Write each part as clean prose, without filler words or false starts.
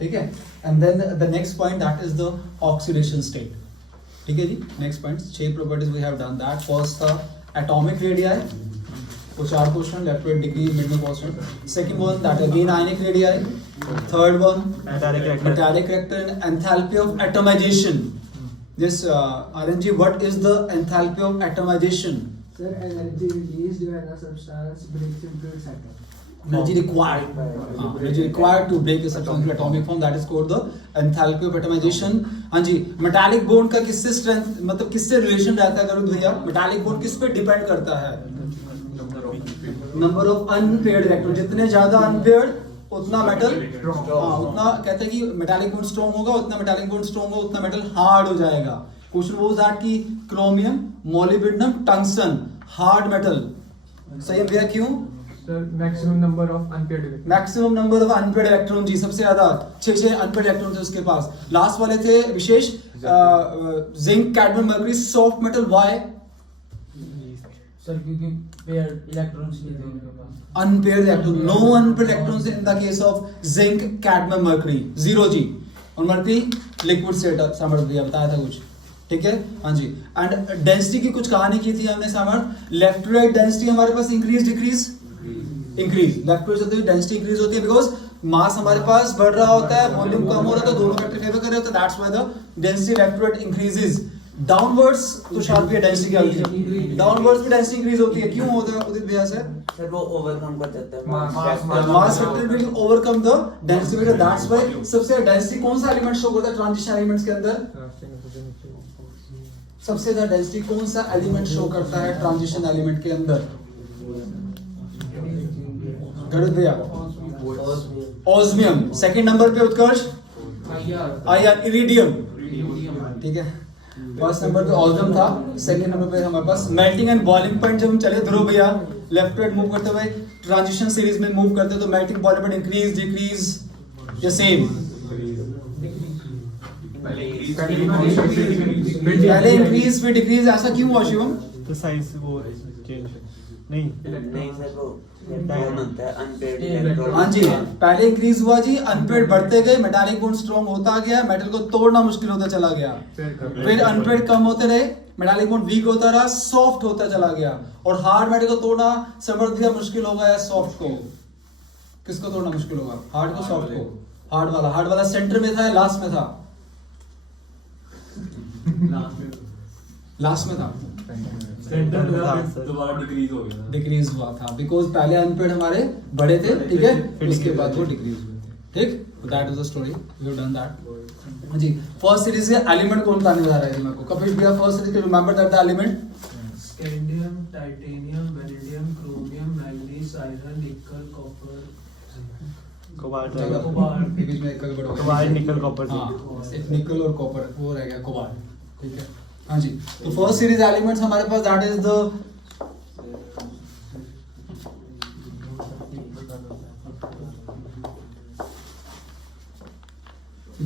ठीक है. And then the next point that is the oxidation state. ठीक है जी. Next point 6 properties we have done that. First the atomic radii, वो 4 question, left right degree mid में constant. Second one that again ionic radii. Third one metallic reactor and enthalpy of atomisation. This RNG, what is the enthalpy of atomization? Sir, energy released when a substance breaks into its atom. Energy required. Energy required to break a substance into atomic form, that is called the enthalpy of atomization. हाँ जी. Metallic bond का किससे strength, मतलब किससे relation रहता है करुण भैया? Metallic bond किस पे डिपेंड करता है? Number of unpaired electron. जितने ज्यादा अनपेयर्ड उतना मेटल, उतना कहते हैं कि मेटालिक बॉन्ड स्ट्रॉन्ग होगा, उतना मेटालिक बॉन्ड स्ट्रॉन्ग होगा, उतना मेटल हार्ड हो जाएगा. क्वेश्चन वाज दैट कि chromium, molybdenum, tungsten hard metal. सही है भैया? क्यों? Sir, maximum number of unpaired electrons. Maximum number of unpaired electron जी, सबसे ज्यादा 6 अनपेयर्ड इलेक्ट्रॉन थे उसके पास. लास्ट वाले थे विशेष zinc, cadmium, mercury, soft metal. Why? Sir क्योंकि पेयर्ड इलेक्ट्रॉन्स नहीं थे उनके पास. Unpaired electron, no unpaired electrons in the case of zinc, cadmium, mercury, 0 जी. और मर्क्यूरी लिक्विड स्टेट समझ दिया, बताया था कुछ. ठीक है. हाँ जी. एंड डेंसिटी की कुछ कहानी की थी हमने समझ. लेफ्ट टू राइट डेंसिटी हमारे पास increase decrease. Increase. Left to right density increase होती है बिकॉज मास हमारे पास बढ़ रहा होता है, वॉल्यूम कम हो रहा है, तो दोनों फैक्टर फेवर कर रहे होते हैं. That's why the density left to right increases. Downwards तो शार्प भी डेंसिटी क्या होती है? डाउनवर्ड्स भी डेंसिटी इंक्रीज होती है. क्यों होता है उदित भैया से? सर वो ओवरकम कर जाता है mass factor will overcome the density factor. That's why सबसे डेंसिटी कौन सा एलिमेंट शो करता है ट्रांजिशन एलिमेंट्स के अंदर? सबसे ज्यादा डेंसिटी कौन सा एलिमेंट शो करता है ट्रांजिशन एलिमेंट के अंदर? गरुड़ भैया ऑस्मियम. सेकंड नंबर पे उत्कर्ष आईआर, इरिडियम. ठीक है. फर्स्ट नंबर पे ऑस्मियम था, सेकंड नंबर पे हमारे पास मेल्टिंग एंड बॉइलिंग पॉइंट. जब हम चले ध्रुव भैया लेफ्ट राइट मूव करते हुए ट्रांजिशन सीरीज में मूव करते तो melting boiling point increase, decrease या सेम? पहले इंक्रीज फिर डिक्रीज. ऐसा क्यों हुआ शिवम? तो साइज वो चेंज नहीं सर वो दोनों होता है अनपेयर्ड इलेक्ट्रॉन. हाँ जी. पहले इंक्रीज हुआ जी, अनपेयर्ड बढ़ते गए, मेटालिक बॉन्ड स्ट्रॉन्ग होता गया, मेटल को तोड़ना मुश्किल होता चला गया. फिर अनपेयर्ड कम होते रहे, मेटालिक बॉन्ड वीक होता रहा, सॉफ्ट होता चला गया. और हार्ड मेटल को तोड़ना समझ दिया मुश्किल होगा या सॉफ्ट को? किसको तोड़ना मुश्किल होगा? हार्ड को, सॉफ्ट को? हार्ड वाला सेंटर में था या लास्ट में था? लास्ट में था. दोबारा डिक्रीज हो गया, डिक्रीज हुआ था बिकॉज पहले अनपेयर्ड हमारे बड़े थे. ठीक है. उसके बाद वो डिक्रीज हुए थे. ठीक. That is the story. We have done that जी. फर्स्ट सीरीज से एलिमेंट कौन सा आने वाला है मेरे को? कपिल भैया first series remember that the element scandium, titanium, vanadium, chromium, manganese, iron, nickel, copper, cobalt, बीच में एक बड़ा कोबाल्ट, निकल, कॉपर. हाँ, एक निकल और कॉपर वो रह गया कोबाल्ट. ठीक है. हाँ जी. तो फर्स्ट सीरीज एलिमेंट्स हमारे पास that is the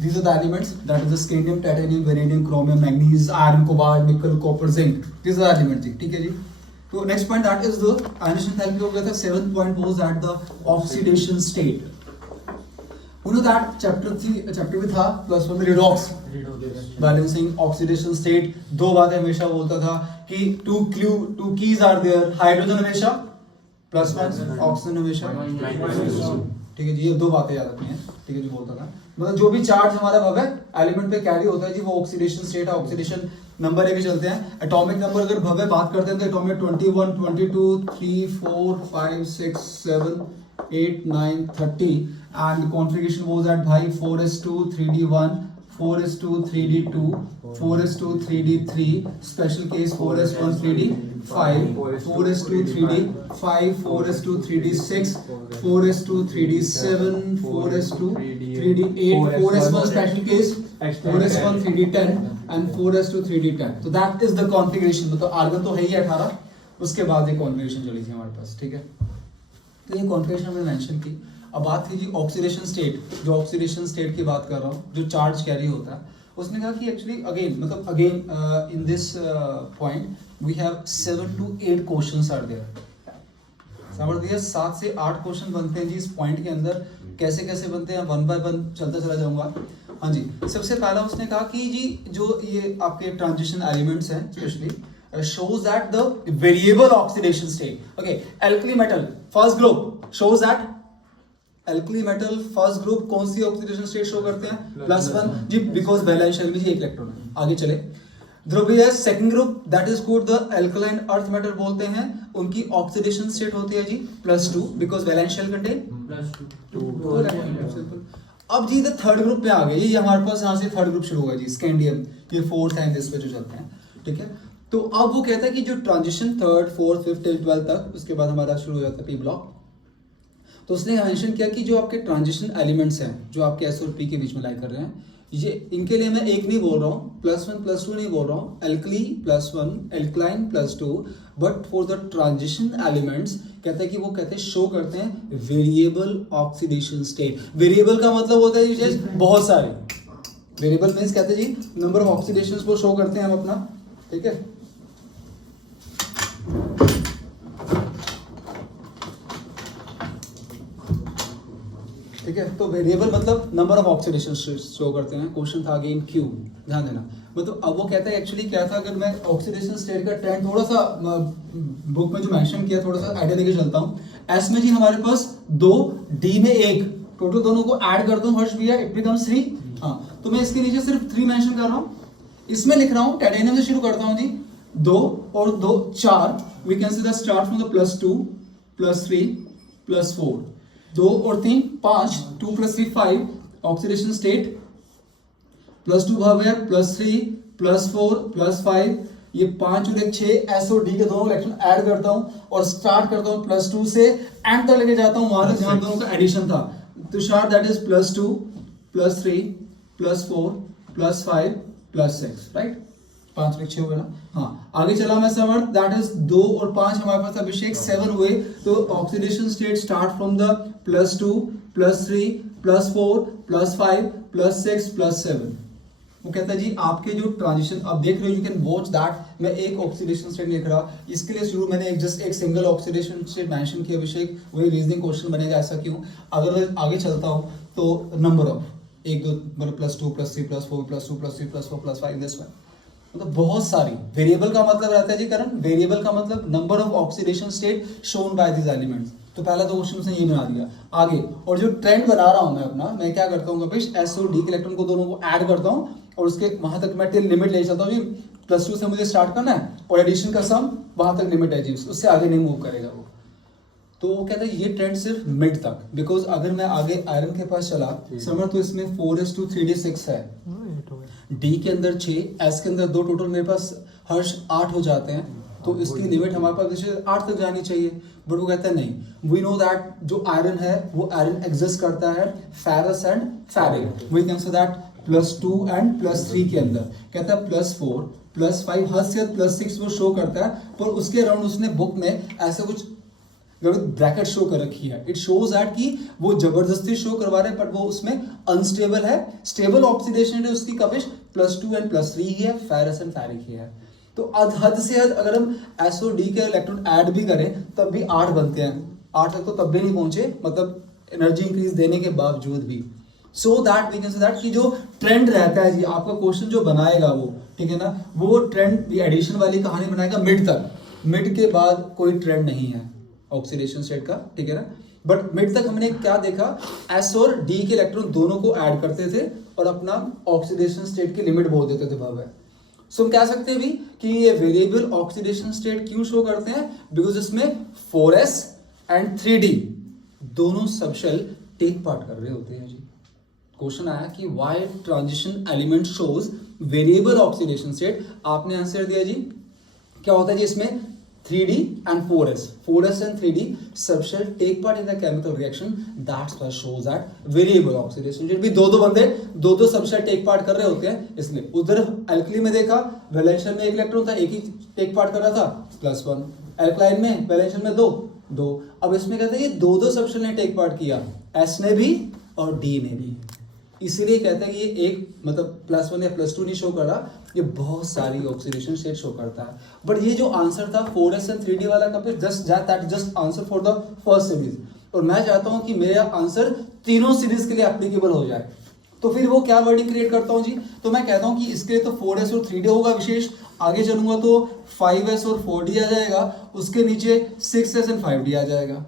these are the elements that is the scandium, titanium, vanadium, chromium, manganese, iron, cobalt, nickel, copper, zinc. These are the elements जी. ठीक है जी. तो next point that is the ionization enthalpy हो गया था. 7th point was at the oxidation state. You know that chapter भी था plus 1 redox balancing oxidation state. दो बातें हमेशा बोलता था कि two keys are there. Hydrogen हमेशा +1, ऑक्सीजन हमेशा. ठीक है जी. ये दो बातें याद रखनी है. ठीक है जी. बोलता था मतलब जो भी चार्ज हमारा भव्य एलिमेंट पे कैरी होता है जी वो ऑक्सीडेशन स्टेट है. ऑक्सीडेशन नंबर लेके चलते हैं. एटॉमिक नंबर अगर भव्य बात करते हैं तो atomic 21, 22, 3, 4, 5, 6, 7, 8, 9, 30 and configuration was that भाई 4s2 3d1, 4s2 3d2, 4s2 3d3, special case 4s1 3d5, 4s2 3d5, 4s2 3d6, 4s2 3d7, 4s2 3d8, 4s1 special case 4s1 3d10 and 4s2 3d10. तो that is the configuration. मतलब argon तो है ही 18, उसके बाद ये configuration चली थी हमारे पास. ठीक है. तो ये कॉन्फ़िगरेशन हमने मेंशन की. अब बात थी जी ऑक्सीडेशन स्टेट. जो ऑक्सीडेशन स्टेट की बात कर रहा हूँ जो चार्ज कैरी होता है उसने कहा कि actually again in this point we have 7 to 8 questions are there. समझ गए? 7 से 8 क्वेश्चन बनते हैं जी इस पॉइंट के अंदर। कैसे कैसे बनते हैं, वन बाय वन चलता चला जाऊंगा। हाँ जी, सबसे पहला उसने कहा कि जी जो ये आपके ट्रांजिशन एलिमेंट्स हैं specially shows that the variable oxidation state, okay, alkali metal first group shows that alkali metal first group कौन सी ऑक्सीडेशन स्टेट शो करते हैं? +1 जी, बिकॉज वैलेंस शेल में जी एक इलेक्ट्रॉन है। आगे चले, ध्रुवीय second group that is called the alkaline earth metal बोलते हैं, उनकी ऑक्सीडेशन स्टेट होती है जी +2 बिकॉज वैलेंस शेल कंटेन +2 अब जी द थर्ड ग्रुप पे आ गए, ये हमारे पास यहाँ से थर्ड ग्रुप शुरू होगा जी, स्कैंडियम, ये फोर्थ है इस पे जो चलते हैं, ठीक है। तो अब वो कहता है कि जो transition third fourth fifth till 12 तक, उसके बाद हमारा शुरू हो जाता है पी ब्लॉक। तो उसने मेंशन किया कि जो आपके ट्रांजिशन एलिमेंट्स हैं जो आपके एस और पी के बीच में लाई कर रहे हैं, ये इनके लिए मैं एक नहीं बोल रहा हूँ, +1 +2 नहीं बोल रहा हूँ, alkali +1 alkaline +2, but for the transition elements कहते हैं कि वो कहते हैं शो करते हैं वेरिएबल ऑक्सीडेशन स्टेट। वेरिएबल का मतलब होता है जी बहुत सारे, वेरिएबल मीन्स कहते हैं जी नंबर ऑफ ऑक्सीडेशन को शो करते हैं हम अपना, ठीक है। ठीक है, तो वेरिएबल मतलब नंबर ऑफ ऑक्सीडेशन शो करते हैं। क्वेश्चन था अगेन क्यू, ध्यान देना। मतलब अब वो कहता है एक्चुअली क्या था, अगर मैं ऑक्सीडेशन स्टेट का ट्रेंड थोड़ा सा बुक में जो मेंशन किया थोड़ा सा आइडिया लेके चलता हूँ। एस में जी हमारे पास 2, डी में 1, टोटल दोनों को ऐड कर दूं हर्ष भैया, इट बिकम्स 3। हाँ, तो मैं इसके नीचे सिर्फ 3 मेंशन कर रहा हूँ, इसमें लिख रहा हूँ टाइटेनियम से शुरू करता हूँ जी, 2 और 2 4, we can see the start from the +2 +3 +4, 2 और 3 5, 2 + 3 5 ऑक्सीडेशन स्टेट, +2 भाव +3 +4 +5, ये 5 और 1 6, एस और डी के दोनों इलेक्ट्रॉन ऐड करता हूं और स्टार्ट करता हूं +2 से एंड तक लेके जाता हूं वहां तक जहां दोनों का एडिशन था। तुषार दैट इज +2 +3 +4 +5 +6, राइट, 5 और 1 6 हुए ना। हाँ, आगे चला मैं समर्थ, दैट इज 2 और 5 हमारे पास अभिषेक 7 हुए। तो oxidation state start from the +2 +3 +4 +5 +6 +7। वो कहता है जी आपके जो ट्रांजिशन अब देख रहे हो, यू कैन वॉच दैट, मैं एक ऑक्सीडेशन स्टेट लिख रहा, इसके लिए शुरू मैंने एक सिंगल ऑक्सीडेशन स्टेट मेंशन किया अभिषेक, वही रीजनिंग क्वेश्चन बनेगा, ऐसा क्यों। अगर मैं आगे चलता हूँ तो नंबर ऑफ 1 2 मतलब +2 +3 +4 +2 +3 +4 +5 इन दिस वे, मतलब बहुत सारी। वेरिएबल का मतलब रहता है जी करण, वेरिएबल का मतलब number of oxidation state shown by this elements. तो पहला तो क्वेश्चन से ये बना दिया। आगे और जो ट्रेंड बना रहा हूं मैं अपना, मैं क्या करता हूँ कपिश, एस और डी के इलेक्ट्रॉन को दोनों को ऐड करता हूँ और उसके वहां तक मैं टिल लिमिट ले चलता हूँ जी, +2 से मुझे स्टार्ट करना है और एडिशन का सम वहां तक लिमिट है जी, उससे आगे नहीं मूव करेगा वो। तो वो कहता है ये ट्रेंड सिर्फ मिड तक, बिकॉज अगर मैं आगे आयरन के पास चला समझ, तो इसमें 4:3D6 है, डी के अंदर 6, एस के अंदर 2, टोटल मेरे पास हर्ष 8 हो जाते हैं। तो इसकी लिमिट हमारे पास 8 तक जानी चाहिए, बट वो कहता है नहीं, वी नो दैट जो आयरन है वो आयरन एग्जिस्ट करता है ferrous and ferric, we can say that +2 and +3 के अंदर। कहता है +4 +5 हद से +6 वो शो करता है, पर उसके अराउंड उसने बुक में ऐसा कुछ ब्रैकेट शो कर रखी है। इट शोज दैट कि वो जबरदस्ती शो करवा रहे हैं, बट वो उसमें अनस्टेबल है। स्टेबल ऑक्सीडेशन है उसकी कपिश +2 एंड +3 ही है, फेरस एंड फेरिक ही है। तो हद से हद अगर हम एस और डी के इलेक्ट्रॉन ऐड भी करें तब भी 8 बनते हैं, 8 तक तो तब भी नहीं पहुंचे, मतलब एनर्जी इंक्रीज देने के बावजूद भी। So that we can say that कि जो ट्रेंड रहता है जी, आपका क्वेश्चन जो बनाएगा वो, ठीक है ना, वो ट्रेंड एडिशन वाली कहानी बनाएगा मिड तक, मिड के बाद कोई ट्रेंड नहीं है ऑक्सीडेशन स्टेट का, ठीक है ना। बट मिड तक हमने क्या देखा, एस और डी के इलेक्ट्रॉन दोनों को ऐड करते थे और अपना ऑक्सीडेशन स्टेट की लिमिट बोल देते थे भाव। सो हम कह सकते हैं भी कि ये वेरिएबल ऑक्सीडेशन स्टेट क्यों शो करते हैं, बिकॉज इसमें 4s एंड 3d दोनों सबशेल टेक पार्ट कर रहे होते हैं जी। क्वेश्चन आया कि why transition element shows variable oxidation state, आपने आंसर दिया जी क्या होता है जी इसमें 3d and 4s and 3d subshell take part in the chemical reaction, that's why shows that variable oxidation state भी दो बंदे दो सबशेल टेक पार्ट कर रहे होते हैं, इसलिए उधर अल्कली में देखा वैलेंस शेल में एक इलेक्ट्रॉन था, एक ही टेक पार्ट कर रहा था +1, अल्कलाइन में वैलेंस शेल में 2। अब इसमें कहते हैं ये दो सबशेल ने टेक पार्ट किया, एस ने भी और डी ने भी। इसीलिए कहते हैं कि ये एक मतलब +1 या +2 नहीं शो कर रहा, ये बहुत सारी ऑक्सीडेशन स्टेट शो करता है। बट ये जो आंसर था 4s and 3d वाला का just answer for the first series, और मैं चाहता हूं कि मेरा आंसर तीनों सीरीज के लिए एप्लीकेबल हो जाए। तो फिर वो क्या वर्डिंग क्रिएट करता हूं जी, तो मैं कहता हूं कि इसके लिए तो 4s और 3d होगा विशेष, आगे चलूंगा तो 5s और 4d आ जाएगा, उसके नीचे 6s and 5d आ जाएगा।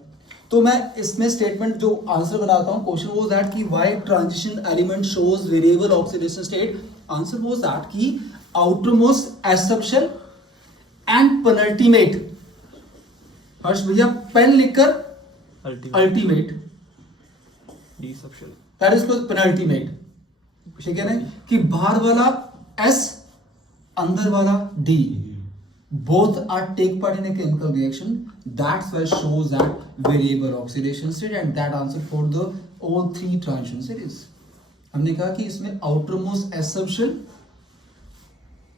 तो मैं इसमें स्टेटमेंट जो आंसर बनाता हूं, क्वेश्चन वाज दैट कि why transition element shows variable oxidation state, answer was that कि आउटरमोस्ट एसम्पशन एंड पेनल्टीमेट, हर्ष भैया पेन लिखकर ultimate, D subshell, that is called penultimate, ठीक है ना, कि बाहर वाला S अंदर वाला D, both are take part in a chemical reaction, that's why shows that variable oxidation state, and that answer for the all three transition series। हमने कहा कि इसमें outermost S subshell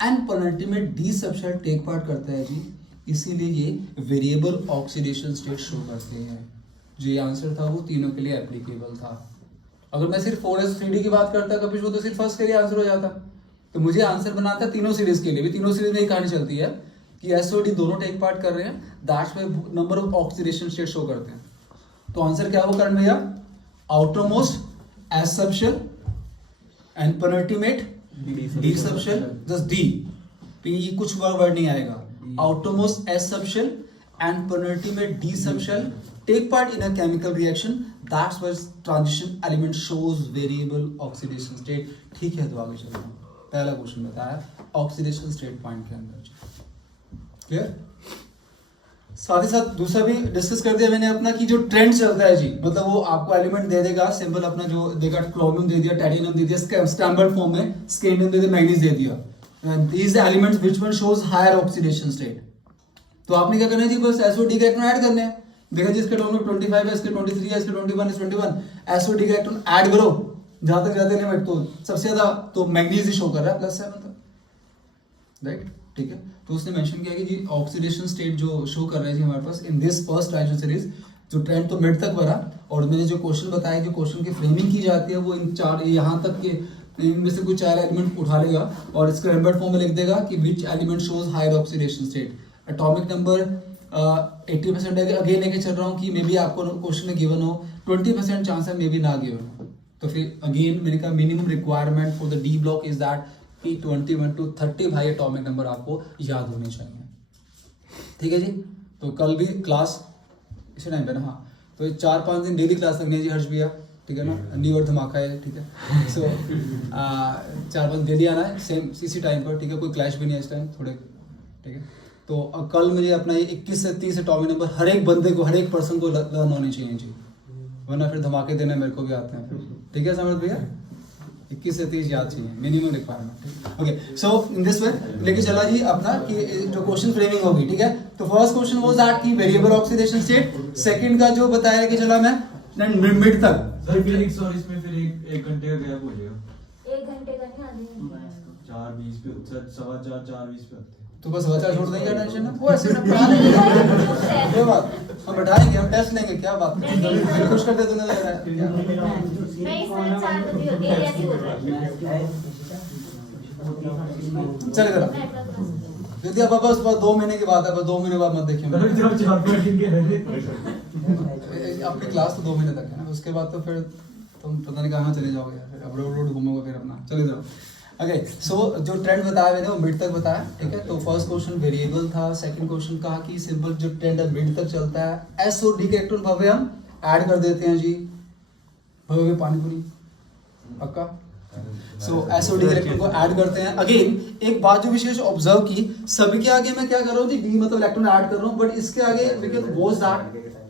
and penultimate D subshell take part करता है जी, इसीलिए ये variable oxidation state show करते हैं। जो ये आंसर था वो तीनों के लिए एप्लीकेबल था। अगर मैं सिर्फ 4s 3d की बात करता कभी, वो तो सिर्फ फर्स्ट के लिए आंसर हो जाता, तो मुझे आंसर बनाता तीनों सीरीज के लिए भी। तीनों सीरीज में ही कहानी चलती है कि S और D दोनों टेक पार्ट कर रहे हैं, that's why number of oxidation state show करते हैं। तो आंसर क्या हो करण भैया, outermost S subshell and penultimate D subshell, just D, P कुछ वर्ड नहीं आएगा, outermost S subshell and penultimate D subshell take part in a chemical reaction, that's why transition element shows variable oxidation state। ठीक है, तो आगे चलते हैं। पहला क्वेश्चन बताया ऑक्सीडेशन स्टेट पॉइंट के अंदर, क्लियर। साथ ही साथ दूसरा भी डिस्कस कर दिया मैंने अपना कि जो ट्रेंड चलता है जी, मतलब वो आपको एलिमेंट दे देगा सिंपल अपना, जो देगा क्रोमियम दे दिया, टाइटेनियम दे दिया स्टैंडर्ड फॉर्म में, स्केंडियम दे दिया, मैग्नीज दे दिया, these elements which one shows higher oxidation state. तो आपने क्या करना है जी, बस SO_D का इलेक्ट्रॉन ऐड करने हैं। देखा जी, इसके टर्म में 25 है, इसके 23 है, इसके 21 है, 21 SO_D का इलेक्ट्रॉन ऐड करो जहां तक जाते लिमिट, तो सबसे ज्यादा तो मैग्नीज ही शो कर रहा है +7 तक, राइट, ठीक है। तो उसने मेंशन किया कि जी ऑक्सीडेशन स्टेट जो शो कर रहे हैं जी हमारे पास in this first transition series, जो ट्रेंड तो मिड तक भरा, और मैंने जो क्वेश्चन बताया, जो क्वेश्चन की फ्रेमिंग की जाती है वो इन चार यहाँ तक के इनमें से कुछ 4 एलिमेंट उठा लेगा और इसके स्क्रैम्बल्ड फॉर्म में लिख देगा कि which element shows higher oxidation state. Atomic number 80% again लेके चल रहा हूँ कि मे बी आपको क्वेश्चन में गिवन हो, 20% चांस है मे बी ना गिवन हो, तो फिर अगेन मैंने कहा minimum requirement for the D block is that कि 21 to 30 भाई एटॉमिक नंबर आपको याद होने चाहिए, ठीक है जी। तो कल भी क्लास इसी टाइम पे ना, हाँ, तो 4-5 दिन डेली क्लास लगनी है जी हर्ष भैया, ठीक है ना, न्यू ईयर धमाका है, ठीक है। सो 4-5 डेली आना है सेम इसी टाइम पर, ठीक है, कोई क्लैश भी नहीं है इस टाइम थोड़े, ठीक है। तो कल मुझे अपना ये 21 से 30 एटॉमिक नंबर हर एक बंदे को, हर एक पर्सन को लर्न होने चाहिए जी, वरना फिर धमाके देने मेरे को भी आते हैं, ठीक है समझ भैया। 21 से 30 याद चाहिए minimum requirement, okay. So in this way लेके चला जी अपना कि जो क्वेश्चन फ्रेमिंग होगी, ठीक है। तो फर्स्ट क्वेश्चन वाज दैट कि वेरिएबल ऑक्सीडेशन स्टेट, सेकंड का जो बताया कि चला मैं मिड तक सर फिर इसमें फिर एक घंटे का गैप हो जाएगा, 1 घंटे का नहीं, आधे घंटे 4:20 पे, 4:15 पे आते हैं। तो बस बच्चा छोड़ देंगे टेंशन ना, वो ऐसे ना पढ़ा देंगे, कोई बात हम बैठाएंगे, हम टेस्ट लेंगे, क्या बात है, खुश कर दे तूने नहीं सर, 4 बजे होती है, ऐसे हो रहा है। चल इधर दीदी, अब बस 2 महीने की बात है, बस 2 महीने बाद मत देखिए अपनी क्लास तो 2 महीने तक है ना, उसके बाद तो फिर तुम पता नहीं कहाँ चले जाओगे, फिर अब्रोड घूमोगे फिर अपना, चले जाओ। ओके, सो जो ट्रेंड बताया मैंने वो मिड तक बताया, ठीक है। तो फर्स्ट क्वेश्चन वेरिएबल था, सेकंड क्वेश्चन कहा कि सिंपल जो ट्रेंड है मिड तक चलता है, S और D के इलेक्ट्रॉन भव्य हम ऐड कर देते हैं जी, भव्य पानीपुरी पक्का। सो S और D के इलेक्ट्रॉन को ऐड करते हैं। अगेन एक बात जो विशेष ऑब्जर्व की, सभी के आगे मैं क्या कर रहा हूँ जी, D मतलब इलेक्ट्रॉन ऐड कर रहा हूँ, बट इसके आगे वी कैन वॉच दैट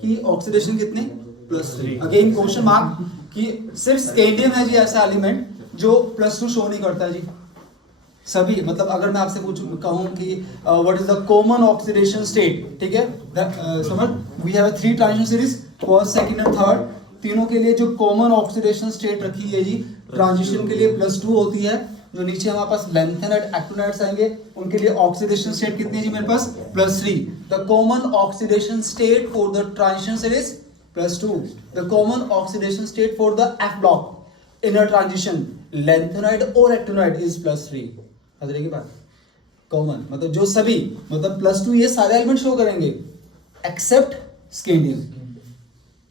कि ऑक्सीडेशन कितने +3। अगेन क्वेश्चन मार्क कि सिर्फ स्केंडियम है जी ऐसा एलिमेंट जो +2 शो नहीं करता जी, सभी मतलब अगर मैं आपसे कहूं कि what is the common oxidation state, ठीक है, समझ we have 3 transition series, first second and third, तीनों के लिए जो कॉमन ऑक्सीडेशन स्टेट रखी है जी ट्रांजिशन के लिए +2 होती है। जो नीचे हमारे पास लैंथेनाइड एक्टिनाइड्स आएंगे उनके लिए ऑक्सीडेशन स्टेट कितनी है जी मेरे पास +3। The common oxidation state for the transition series +2, the common oxidation state for the F block in a transition lanthanoid और एक्टिनॉइड इज +3। समझ की बात? कॉमन मतलब जो सभी मतलब +2 ये सारे एलिमेंट शो करेंगे एक्सेप्ट स्केंडियम।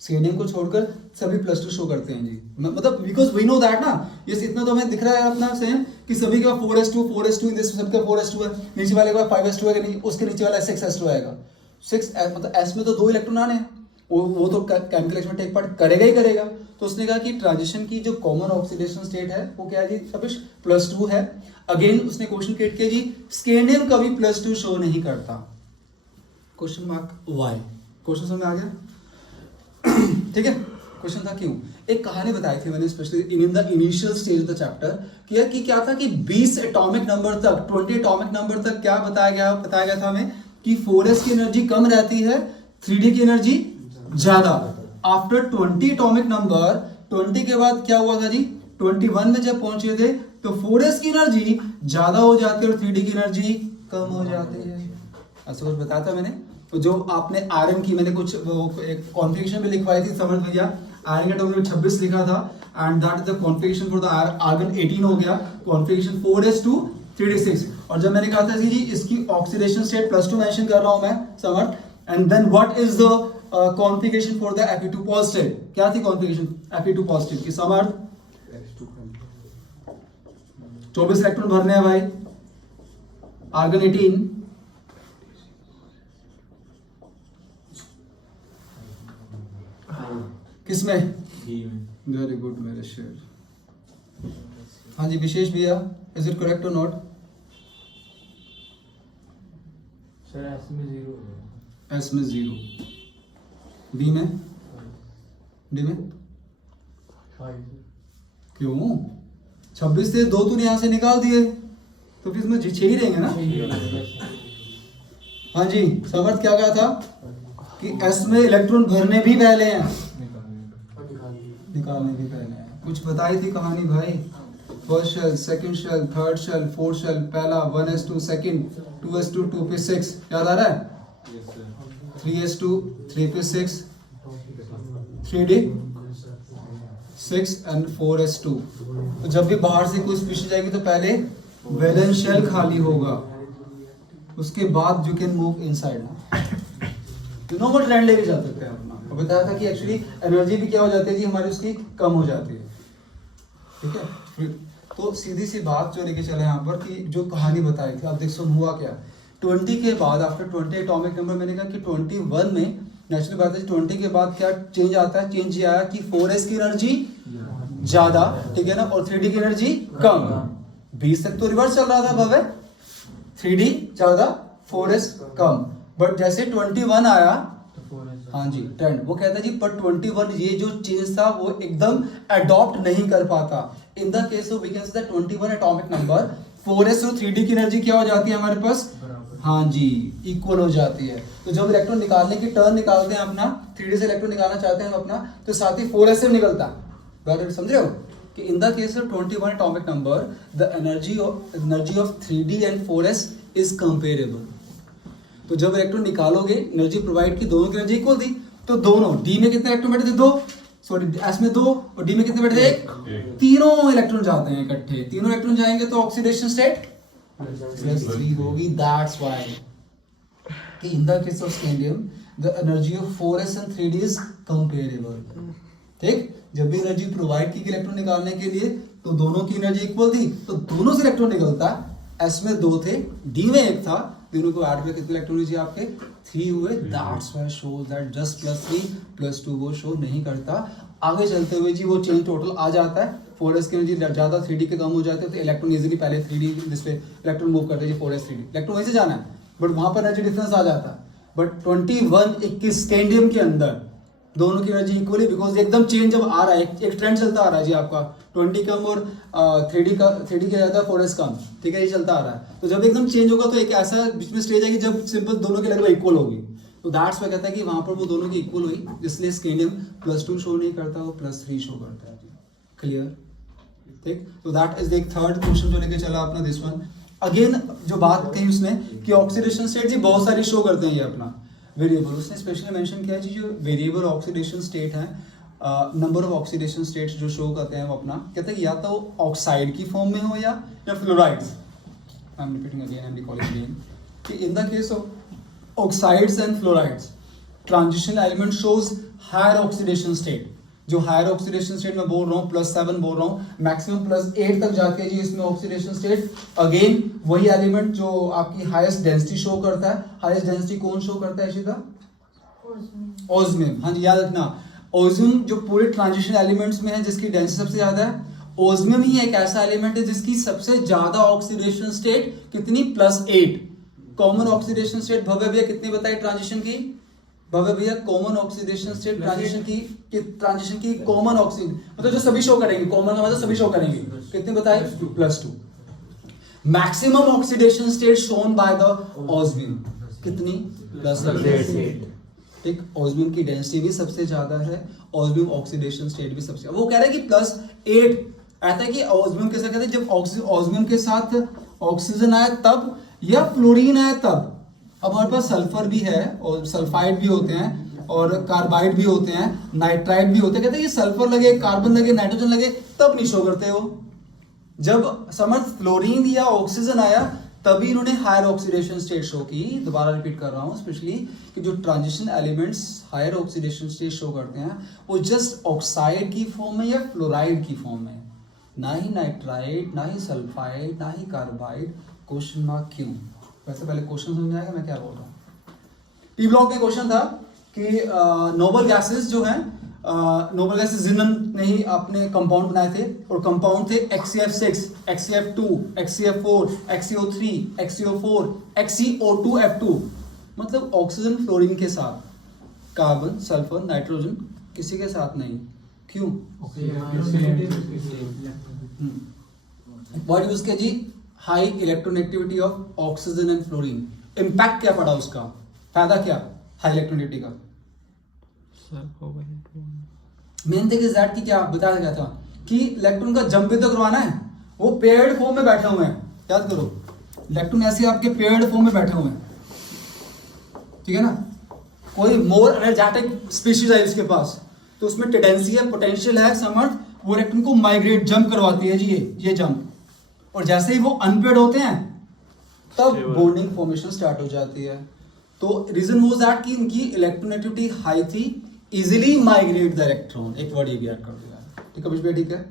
स्केंडियम को छोड़कर सभी +2 शो करते हैं जी। मतलब बिकॉज वी नो दैट ना, ये इतना तो हमें दिख रहा है अपना सेम कि सभी के पास 4s2 इन दिस सबके 4s2 है, नीचे वाले के पास 5s2 है, नहीं उसके नीचे वाला 6s2 आएगा। 6 मतलब s में तो 2 इलेक्ट्रॉन आने हैं, वो तो केमिकल रिएक्शन में टेक पार्ट करेगा ही करेगा। तो उसने कहा कि ट्रांजिशन की जो कॉमन ऑक्सीडेशन स्टेट है वो क्या है जी सभी +2 है। अगेन उसने क्वेश्चन क्रिएट किया जी स्केंडियम कभी +2 शो नहीं करता। Question mark Y. क्वेश्चन समझ में आ गया? ठीक है। क्वेश्चन था क्यों, एक कहानी बताई थी मैंने specially in the initial stage of the chapter कि क्या था कि 20 एटॉमिक नंबर तक 20 एटॉमिक नंबर तक क्या बताया गया था हमें कि 4s की एनर्जी कम रहती है, 3d की एनर्जी ज्यादा। आफ्टर 20 एटॉमिक नंबर 20 के बाद क्या हुआ था जी 21 में जब पहुंचे थे तो 4s की एनर्जी ज्यादा हो जाती है और 3d की एनर्जी कम हो जाती है। ऐसा कुछ बताया था मैंने। तो जो आपने आयरन की मैंने कुछ कॉन्फ़िगरेशन भी लिखवाई थी, समझ भैया आयरन का टोटल 26 लिखा था and that is the configuration for the argon 18 हो गया, कॉन्फ़िगरेशन 4s2 3d6। और जब मैंने कहा था जी इसकी ऑक्सीडेशन स्टेट +2 मेंशन कर रहा हूं मैं समर्थ, and then what is the configuration for the Fe2 positive. क्या थी कॉन्फ़िगरेशन Fe2 पॉजिटिव की समर्थ? 24 इलेक्ट्रॉन भरने हैं भाई, आर्गन 18 किसमें? वेरी गुड मेरे शेर। हाँ जी विशेष भैया, इज इट करेक्ट और नॉट? सर एस में 0 है। एस में 0, बी में, डी में 5। क्यों? 26 से 2 तूने यहाँ से निकाल दिए तो फिर इसमें 6 ही रहेंगे ना। हाँ जी समर्थ क्या कहा था कि एस में इलेक्ट्रॉन भरने भी पहले हैं, निकालने भी पहले हैं। कुछ बताई थी कहानी भाई, first shell, second shell, third shell, fourth shell, पहला 1s2 सेकंड, 2s2 2 पे 6 याद आ रहा है, 3s2 3 पे 6, 3d 6 एंड 4s2। तो जब भी बाहर से कोई स्पीशीज जाएगी तो पहले वैलेंस शेल खाली होगा, उसके बाद you can move inside. Normal trend लेके जा सकते हैं अपना। और बताया था कि एक्चुअली एनर्जी भी क्या हो जाती है जी हमारी उसकी कम हो जाती है। ठीक है, तो सीधी सी बात जो लेके चले यहाँ पर कि जो कहानी बताई थी आप देख सुन हुआ क्या 20 के बाद आफ्टर 20 एटॉमिक नंबर मैंने कहा कि 21 में नेचुरल बात है 20 के बाद क्या चेंज आता है, चेंज ये आया कि 4s की एनर्जी ज्यादा, ठीक है ना, और 3d की एनर्जी कम। 20 तक तो रिवर्स चल रहा था भव्य, 3d ज्यादा 4s कम, बट जैसे 21 आया हाँ जी ट्रेंड वो कहता है जी पर 21 ये जो चेंज था वो एकदम अडॉप्ट नहीं कर पाता। In the case of we can say that 21 atomic number 4s और 3d की एनर्जी क्या हो जाती है हमारे पास, हाँ जी इक्वल हो जाती है। तो जब इलेक्ट्रॉन निकालने की टर्न निकालते हैं अपना 3d से इलेक्ट्रॉन निकालना चाहते हैं हम अपना तो साथ ही 4s से निकलता है। समझ रहे हो कि in the case of 21 atomic number the energy of 3d and 4s is comparable. तो जब इलेक्ट्रॉन निकालोगे एनर्जी प्रोवाइड की दोनों की एनर्जी इक्वल थी, तो दोनों डी में कितने इलेक्ट्रॉन बैठे थे 2, सॉरी एस में 2 और डी में कितने बैठे थे 1, तीनों इलेक्ट्रॉन जाते हैं इकट्ठे, तीनों इलेक्ट्रॉन जाएंगे तो ऑक्सीडेशन स्टेट +3 होगी। दैट्स व्हाई कि in the case of scandium the energy of 4s and 3d is comparable. ठीक, जब भी एनर्जी प्रोवाइड की इलेक्ट्रॉन निकालने के लिए तो दोनों की एनर्जी इक्वल थी, तो दोनों से इलेक्ट्रॉन निकलता, एस में 2 थे डी में 1 था, तीनों को ऐड करके कितने इलेक्ट्रॉन जी आपके 3 हुए। That's why shows that just +3 +2 वो शो नहीं करता। आगे चलते हुए जी वो चेंज टोटल आ जाता है, 4s की एनर्जी ज्यादा 3d के कम हो जाते हैं तो इलेक्ट्रॉन इजीली पहले 3d जिस पे इलेक्ट्रॉन मूव करते हैं जी 4s 3d इलेक्ट्रॉन वहीं से जाना है, बट वहां पर एनर्जी डिफरेंस आ जाता है। बट 21 स्कैंडियम के अंदर दोनों की एनर्जी इक्वली, बिकॉज एकदम चेंज जब आ रहा है एक ट्रेंड चलता आ रहा है जी आपका 20 कम और 3d के ज्यादा 4s कम, ठीक है ये चलता आ रहा है। तो जब एकदम चेंज होगा तो एक ऐसा बीच में स्टेज आएगी जब सिंपल दोनों की लगभग इक्वल होगी, तो दैट्स व्हाई कहता है कि वहां पर वो दोनों की इक्वल हुई, इसलिए स्कैंडियम +2 शो नहीं करता, वो +3 शो करता है। क्लियर? ठीक, तो that is the third question जो लेके चला अपना दिस वन। अगेन जो बात कही उसने कि ऑक्सीडेशन स्टेट जी बहुत सारी शो करते हैं ये अपना वेरिएबल, उसने स्पेशली मेंशन किया है जो वेरिएबल ऑक्सीडेशन स्टेट है नंबर ऑफ ऑक्सीडेशन स्टेट्स जो शो करते हैं वो अपना कहते हैं या तो ऑक्साइड की फॉर्म में हो या fluorides. I am repeating again, I am recalling again कि in the case of oxides and fluorides transition element shows higher oxidation state. जो हायर ऑक्सीडेशन स्टेट में बोल रहा हूँ +7 बोल रहा हूँ, मैक्सिमम +8 तक जाके जी इसमें ऑक्सीडेशन स्टेट। अगेन वही एलिमेंट जो आपकी हाईएस्ट डेंसिटी शो करता है। हाईएस्ट डेंसिटी कौन शो करता है इशिता? ओस्मियम। हाँ जी, याद रखना ओस्मियम जो पूरे ट्रांजिशन एलिमेंट्स में है जिसकी डेंसिटी सबसे ज्यादा है, ओस्मियम ही एक ऐसा एलिमेंट है जिसकी सबसे ज्यादा ऑक्सीडेशन स्टेट कितनी? +8। कॉमन ऑक्सीडेशन स्टेट भव्य भैया कितनी बताई ट्रांजिशन की? भव्य भैया कॉमन ऑक्सीडेशन स्टेट ट्रांजिशन की कॉमन ऑक्सीजन मतलब जो सभी शो करेंगे, कॉमन का मतलब सभी शो करेंगे, कितनी बताई? +2। Maximum oxidation state shown by the osmium कितनी? +8। ठीक, ओस्मियम की डेंसिटी भी सबसे ज्यादा है, ओस्मियम ऑक्सीडेशन स्टेट भी सबसे, वो कह रहे हैं कि +8 ऐसा है कि ओस्मियम के साथ कहते हैं जब ओस्मियम के साथ ऑक्सीजन आए तब या फ्लोरीन आए तब। अब हमारे पास सल्फर भी है और सल्फाइड भी होते हैं और कार्बाइड भी होते हैं, नाइट्राइड भी होते हैं। कहते हैं कि सल्फर लगे, कार्बन लगे, नाइट्रोजन लगे तब नहीं शो करते हो। जब समझ फ्लोरीन या ऑक्सीजन आया तभी इन्होंने हायर ऑक्सीडेशन स्टेट शो की। दोबारा रिपीट कर रहा हूं स्पेशली कि जो transition elements higher oxidation state show करते हैं वो जस्ट ऑक्साइड की फॉर्म में या फ्लोराइड की फॉर्म में, ना ही नाइट्राइड, ना ही सल्फाइड, ना ही कार्बाइड। क्वेश्चन मार्क क्यों? वैसे पहले क्वेश्चन समझ में आएगा मैं क्या बोल रहा हूँ। पी ब्लॉक में क्वेश्चन था कि नोबल गैसेस जो हैं, नोबल गैसेस जिन्हों ने ही अपने कंपाउंड बनाए थे और कंपाउंड थे HCF6, HCF2, HCF4, HCO3, HCO4, HCO2F2। मतलब ऑक्सीजन फ्लोरीन के साथ, कार्बन सल्फर नाइट्रोजन किसी के साथ नहीं। क्यों? वर्ड यूज किया जी, high electronegativity of oxygen and fluorine. Impact क्या पड़ा उसका, फायदा क्या हाई इलेक्ट्रोनेगेटिविटी का? मेन थिंग इज दैट कि क्या बताया गया था कि इलेक्ट्रॉन का जंप भी तो करवाना है, वो पेयर्ड फॉर्म में बैठे हुए हैं। याद करो इलेक्ट्रॉन ऐसे आपके पेयर्ड फॉर्म में बैठे हुए हैं, ठीक है ना। कोई मोर एनर्जेटिक स्पीशीज है उसके पास तो उसमें टेंडेंसी है, पोटेंशियल है, समर्थ, वो इलेक्ट्रॉन को माइग्रेट जंप करवाती है जी, ये जंप। और जैसे ही वो अनपेयर्ड होते हैं तब बॉन्डिंग फॉर्मेशन स्टार्ट हो जाती है। तो रीजन वाज दैट कि इनकी इलेक्ट्रोनेगेटिविटी हाई थी, इजीली माइग्रेट द इलेक्ट्रॉन। एक वर्ड ये भी ऐड कर दिया, ठीक है अभिष भाई, ठीक है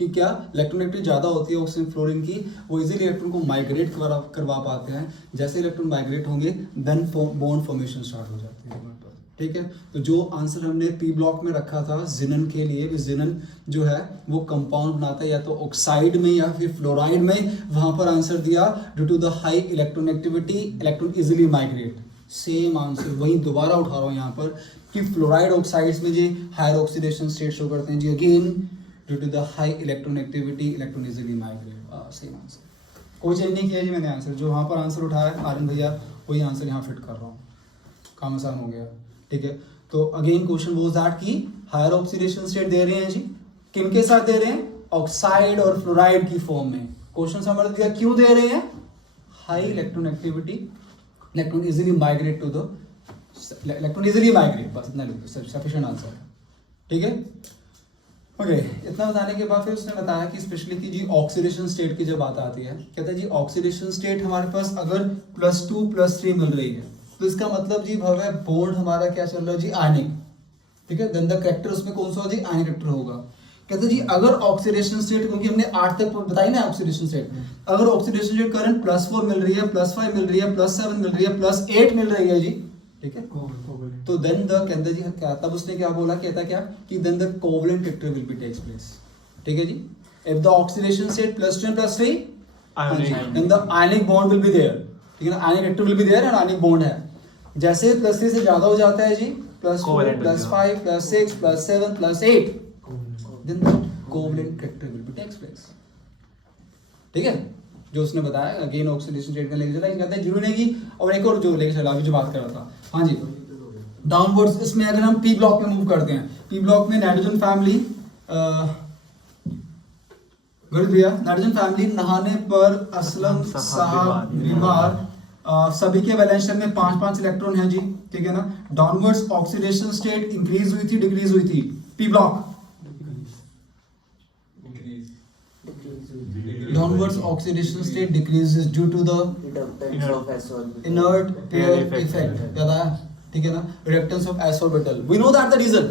कि क्या इलेक्ट्रोनेगेटिविटी ज्यादा होती है ऑक्सीजन फ्लोरीन की, वो इजीली इलेक्ट्रॉन को माइग्रेट करवा पाते हैं। जैसे इलेक्ट्रॉन माइग्रेट होंगे देन बॉन्ड फॉर्मेशन स्टार्ट हो जाती है, ठीक है। तो जो आंसर हमने पी ब्लॉक में रखा था जिनन के लिए, जिनन जो है वो कंपाउंड बनाता है या तो ऑक्साइड में या फिर फ्लोराइड में, वहां पर आंसर दिया due to the high electronegativity electron easily migrate. Same answer वही दोबारा उठा रहा हूँ यहाँ पर कि फ्लोराइड ऑक्साइड्स में जी हायर ऑक्सीडेशन स्टेट शो करते हैं जी, again due to the high electronegativity electron easily migrate. Same answer, कोई चेंज नहीं किया जी मैंने आंसर, जो वहाँ पर आंसर उठाया आर्यन भैया वही आंसर यहाँ फिट कर रहा हूँ, काम आसान हो गया, ठीक है। तो अगेन क्वेश्चन वाज दैट कि हायर ऑक्सीडेशन स्टेट दे रहे हैं जी, किन के साथ दे रहे हैं? ऑक्साइड और फ्लोराइड की फॉर्म में। क्वेश्चन समझ दिया क्यों दे रहे हैं? High electronegativity, electron easily migrate to the electron easily migrate, बस इतना लिख दो, सफिशिएंट आंसर है, ठीक है। ओके, इतना बताने के बाद फिर उसने बताया कि स्पेशली कि जी ऑक्सीडेशन स्टेट की जब बात आती है, कहता है जी ऑक्सीडेशन स्टेट हमारे पास अगर +2 +3 मिल रही है तो इसका मतलब जी भव्य बॉन्ड हमारा क्या चल रहा है जी, आयनिक, ठीक है। देन द कैरेक्टर उसमें कौन सा हो जी, आयनिक कैरेक्टर होगा। कहते हैं जी अगर ऑक्सीडेशन स्टेट, क्योंकि हमने 8 तक बताई ना ऑक्सीडेशन स्टेट, अगर ऑक्सीडेशन स्टेट करंट +4 मिल रही है, +5 मिल रही है, +7 मिल रही है, +8 मिल रही है जी, ठीक है। तो देन द कहते जी क्या, तब उसने क्या बोला, कहता क्या कि then the covalent character will be takes place, ठीक है जी। If the oxidation state +2 and +3 then the ionic bond will be there, ठीक है ना, ionic character will be there and ionic bond है। जैसे +3 से ज्यादा हो जाता है जी, +4 +5 +6 +7 +8 then the covalent character will be takes place, ठीक है। जो उसने बताया अगेन ऑक्सीडेशन स्टेट का लेके चला, कहते हैं जरूरी नहीं कि, और एक और जो लेके चला अभी जो बात कर रहा था, हाँ जी डाउनवर्ड्स। इसमें अगर हम पी ब्लॉक में मूव करते हैं, पी ब्लॉक में नाइट्रोजन फैमिली, भैया नाइट्रोजन फैमिली नहाने पर असलम साहब बीमार, सभी के वैलेंस शेल में 5-5 इलेक्ट्रॉन है जी, ठीक है ना। डाउनवर्ड्स ऑक्सीडेशन स्टेट इंक्रीज हुई थी, डिक्रीज हुई थी, P block. Downwards oxidation state decreases due to the reductance of s orbital. inert pair effect. याद आया? ठीक है ना? Reductance of s orbital. We know that the reason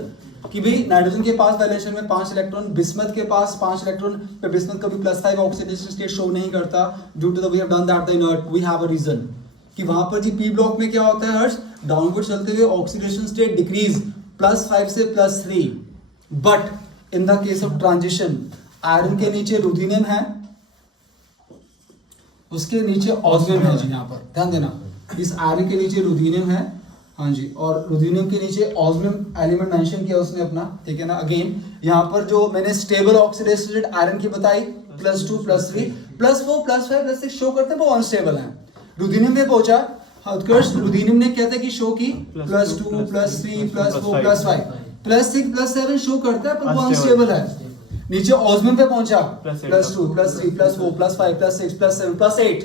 कि भाई नाइट्रोजन के पास वैलेंशन में 5 इलेक्ट्रॉन, बिस्मथ के पास 5 इलेक्ट्रॉन पे बिस्मथ कभी +5 ऑक्सीडेशन स्टेट शो नहीं करता due to the we have done that the inert. We have a reason कि वहां पर जी पी ब्लॉक में क्या होता है हर्ष, डाउनवर्ड चलते हुए ऑक्सीडेशन स्टेट डिक्रीज +5 से +3. But in the case of transition iron के नीचे रुथेनियम है, उसके नीचे ऑस्मियम है जी. यहाँ पर ध्यान देना, इस आयरन के नीचे रुथेनियम है, हाँ जी, और रुथेनियम के नीचे ऑस्मियम एलिमेंट मेंशन किया उसने अपना, ठीक है ना. अगेन यहाँ पर जो मैंने स्टेबल ऑक्सीडेशन स्टेट आयरन की बताई +2 +3 +4 +5 +6 शो करते हैं वो अनस्टेबल है. रुथेनियम में पहुंचा उत्कर्ष, रुथेनियम ने कहता है कि शो की +2 +3 +4 +5 +6 +7 शो करता है पर वो अनस्टेबल है. नीचे ऑस्मियम पे पहुंचा +2 +3 +4 +5 +6 +7 +8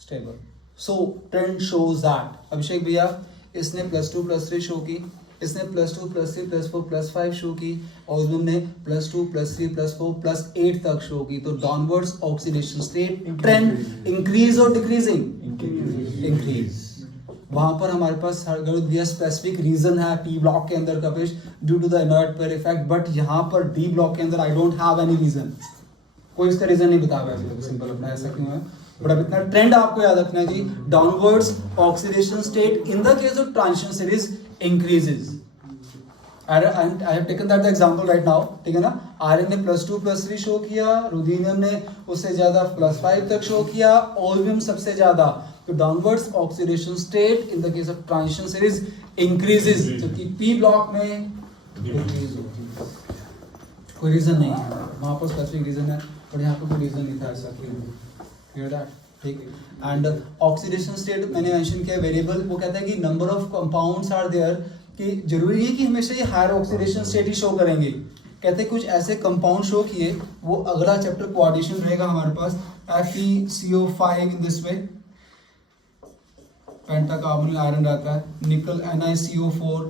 stable. So trend shows that Abhishek भैया इसने +2 +3 शो की, इसने +2 +3 +4 +5 शो की, ऑस्मियम ने +2 +3 +4 +8 तक शो की. तो downwards oxidation state trend increase और डिक्रीजिंग, इंक्रीज. वहां पर हमारे पास भैया स्पेसिफिक रीजन है पी ब्लॉक के अंदर कपिश due to the inert pair effect. But यहाँ पर डी ब्लॉक के अंदर I don't have any reason, कोई इसका रीजन नहीं बता रहा है. सिंपल अपना ऐसा क्यों है, बट अब इतना ट्रेंड आपको याद रखना है जी. Downwards oxidation state in the case of transition series increases. I have taken that the example right now, ठीक है ना. आयरन ने +2 +3 शो किया, रुथेनियम ने उससे ज्यादा +5 तक शो किया, ऑस्मियम सबसे ज्यादा. तो downwards oxidation state in the case of transition series increases, जबकि पी ब्लॉक में डिक्रीज होती है. कोई रीजन नहीं है वहां पर, स्पेसिफिक रीजन है और यहाँ पर कोई रीजन नहीं था ऐसा क्यों. क्लियर दैट, ठीक है. एंड ऑक्सीडेशन स्टेट मैंने मेंशन किया वेरिएबल, वो कहता है कि number of compounds are there, कि जरूरी नहीं है कि हमेशा ये हायर ऑक्सीडेशन स्टेट ही शो करेंगे. कहते हैं कुछ ऐसे कंपाउंड शो किए, वो अगला चैप्टर कोऑर्डिनेशन रहेगा हमारे पास. FeCO5 in this way, पेंटाकार्बोनिल iron रहता है, निकल NiCO4.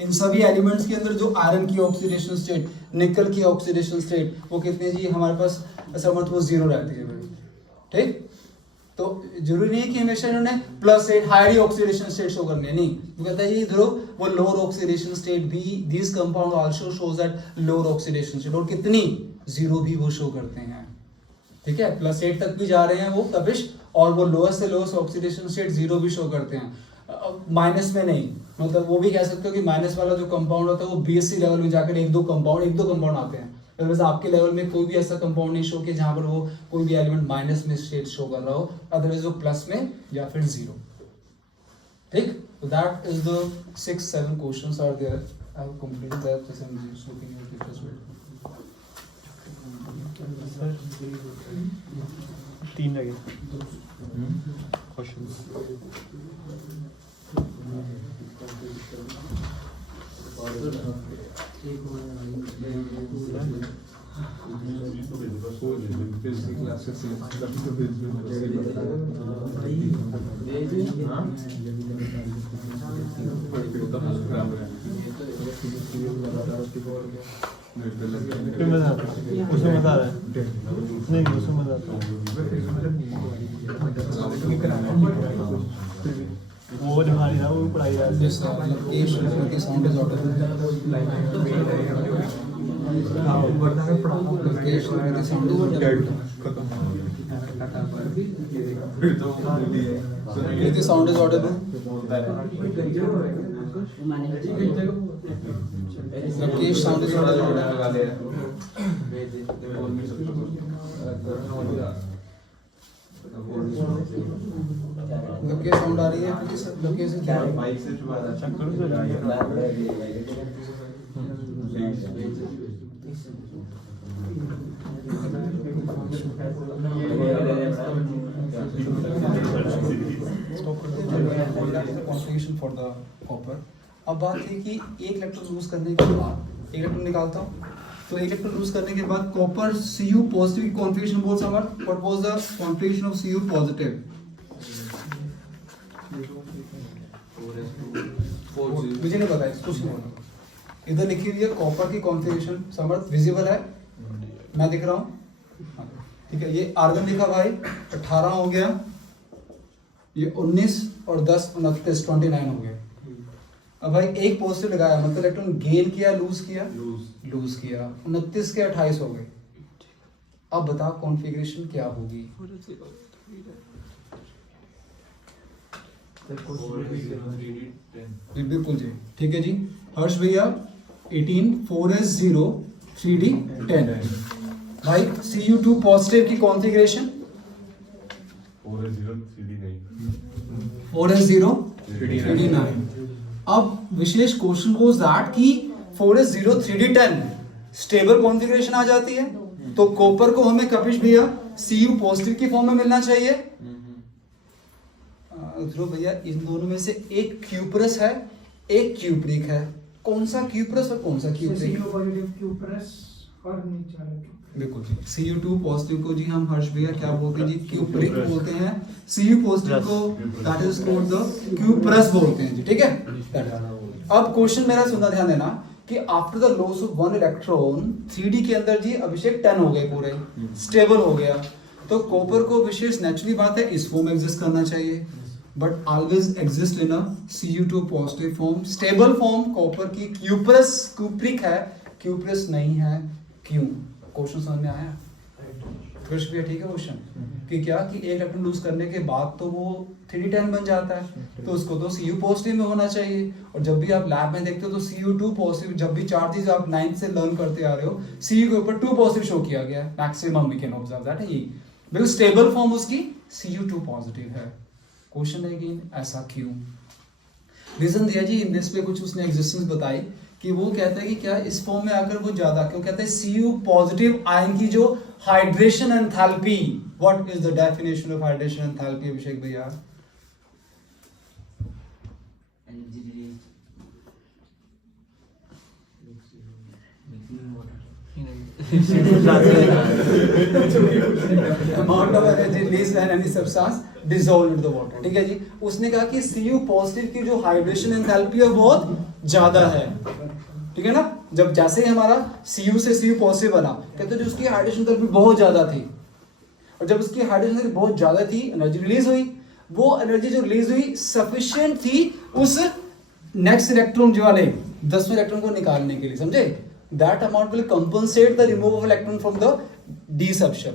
इन सभी एलिमेंट्स के अंदर जो आयरन की ऑक्सीडेशन स्टेट, निकल की ऑक्सीडेशन स्टेट, वो कितने जी हमारे पास ऐसा मतलब वो 0 रहती है. ठीक, तो जरूरी नहीं है कि हमेशा इन्होंने +8 हाई ऑक्सीडेशन स्टेट शो करने हैं, नहीं. वो कहता है जी इधर वो लोअर ऑक्सीडेशन स्टेट भी, this compound also shows that lower oxidation state, और कितनी 0 भी वो शो करते हैं. ठीक है, +8 तक भी जा रहे हैं वो तबिश, और वो लोअर से लोअर ऑक्सीडेशन स्टेट 0 भी शो करते हैं. माइनस में नहीं, मतलब वो भी कह सकते हो कि माइनस वाला जो कंपाउंड होता है वो BSc लेवल में जाकर एक दो कंपाउंड आते हैं. वैसे आपके लेवल में कोई भी ऐसा कंपाउंड नहीं शो कि जहां पर वो कोई भी एलिमेंट माइनस में स्टेट शो कर रहा हो, अदरवाइज वो प्लस में या फिर 0. ठीक, तो that is the 6-7 questions are there. I have completed that assembly so can you teachers wait. 3 रह गए क्वेश्चंस. उसमें मजा आ रहा है, नहीं उसमें मजा आता है. वो जो हमारी ना वो पढ़ाई रहा है. Sound is Audible. Sound is Audible. Rakesh, sound is audible. Rakesh, sound आ रही है प्लीज. Rakesh क्या माइक से चेक करो तो कॉन्फ़िगरेशन फॉर द कॉपर. अब बात है कि एक इलेक्ट्रॉन लूज करने के बाद, एक इलेक्ट्रॉन निकालता हूँ, तो एक इलेक्ट्रॉन लूज करने के बाद कॉपर Cu पॉजिटिव की कॉन्फ़िगरेशन बोल summer. What was the configuration of Cu positive? मुझे नहीं पता है, कुछ नहीं बोलना. इधर लिखी हुई है कॉपर की कॉन्फ़िगरेशन, समर्थ विजिबल है, मैं दिख रहा हूँ, ठीक है। ये आर्गन लिखा भाई 18 हो गया, ये 19 और 10 29 29 हो गया। अब भाई एक पॉजिटिव लगाया मतलब इलेक्ट्रॉन गेन किया लूज किया, लूज किया, 29 के 28 हो गए। अब बता कॉन्फ़िगरेशन क्या होगी? जी बिल्कुल जी, ठीक है जी। हर्ष भैया 18 4s0 3d10 भाई Cu2 पॉजिटिव की कॉन्फ़िगरेशन 4s0 3d9। अब विशेष क्वेश्चन गोज दैट कि 4s0 3d10 स्टेबल कॉन्फ़िगरेशन आ जाती है, तो कॉपर को हमें कपिश भैया Cu पॉजिटिव की फॉर्म में मिलना चाहिए। ध्रुव भैया इन दोनों में से एक क्यूप्रस है, एक क्यूप्रिक है, कौन सा क्यूप्रस और कौन सा क्यूप्रिक? बिल्कुल जी, Cu2 पॉजिटिव को जी हम हर्ष भैया क्या बोलते हैं जी? क्यूप्रिक बोलते हैं। Cu पॉजिटिव को that is called the cuprous बोलते हैं जी, ठीक है। अब क्वेश्चन मेरा सुनना, ध्यान देना कि after the loss of 1 electron 3d के अंदर जी अभिषेक 10 हो गए, पूरे स्टेबल हो गया, तो कॉपर को विशेष नेचुरली बात है इस फॉर्म में एग्जिस्ट करना चाहिए, but always exist in a Cu2 positive form, stable form. Copper की क्यूप्रस क्यूप्रिक है, क्यूप्रस नहीं है, क्यों? क्वेश्चन समझ में आया? कृष्ण भैया ठीक है क्वेश्चन कि क्या कि एक इलेक्ट्रॉन लूज करने के बाद तो वो 3d10 बन जाता है, तो उसको तो Cu पॉजिटिव में होना चाहिए। और जब भी आप लैब में देखते हो तो Cu2 पॉजिटिव, जब भी चार्जेस आप 9th से लर्न करते आ रहे हो, Cu के ऊपर 2 पॉजिटिव शो किया गया है, maximum we can observe that है यही, बिकॉज़ स्टेबल फॉर्म उसकी Cu2 पॉजिटिव है। क्वेश्चन है अगेन ऐसा क्यों? रीजन दिया जी इन दिस पे, कुछ उसने एग्जिस्टेंस बताई कि वो कहता है कि क्या इस फॉर्म में आकर वो ज्यादा क्यों, कहते हैं Cu पॉजिटिव आयन की जो hydration enthalpy, what is the definition of hydration enthalpy Abhishek भैया? Amount of energy release when any substance dissolve in the water, ठीक है जी। उसने कहा कि Cu पॉजिटिव की जो हाइड्रेशन एंथैल्पी है बहुत ज्यादा है, ठीक है ना। जब जैसे ही हमारा Cu से Cu पॉजिटिव बना, कहते जो उसकी हाइड्रेशन एंथैल्पी बहुत ज्यादा थी, और जब उसकी हाइड्रेशन एंथैल्पी बहुत ज्यादा थी, एनर्जी रिलीज हुई, वो एनर्जी जो रिलीज हुई सफिशिएंट थी उस नेक्स्ट इलेक्ट्रॉन जो वाले 10वें इलेक्ट्रॉन को निकालने के लिए, समझे? That amount will compensate the removal of electron from the d subshell,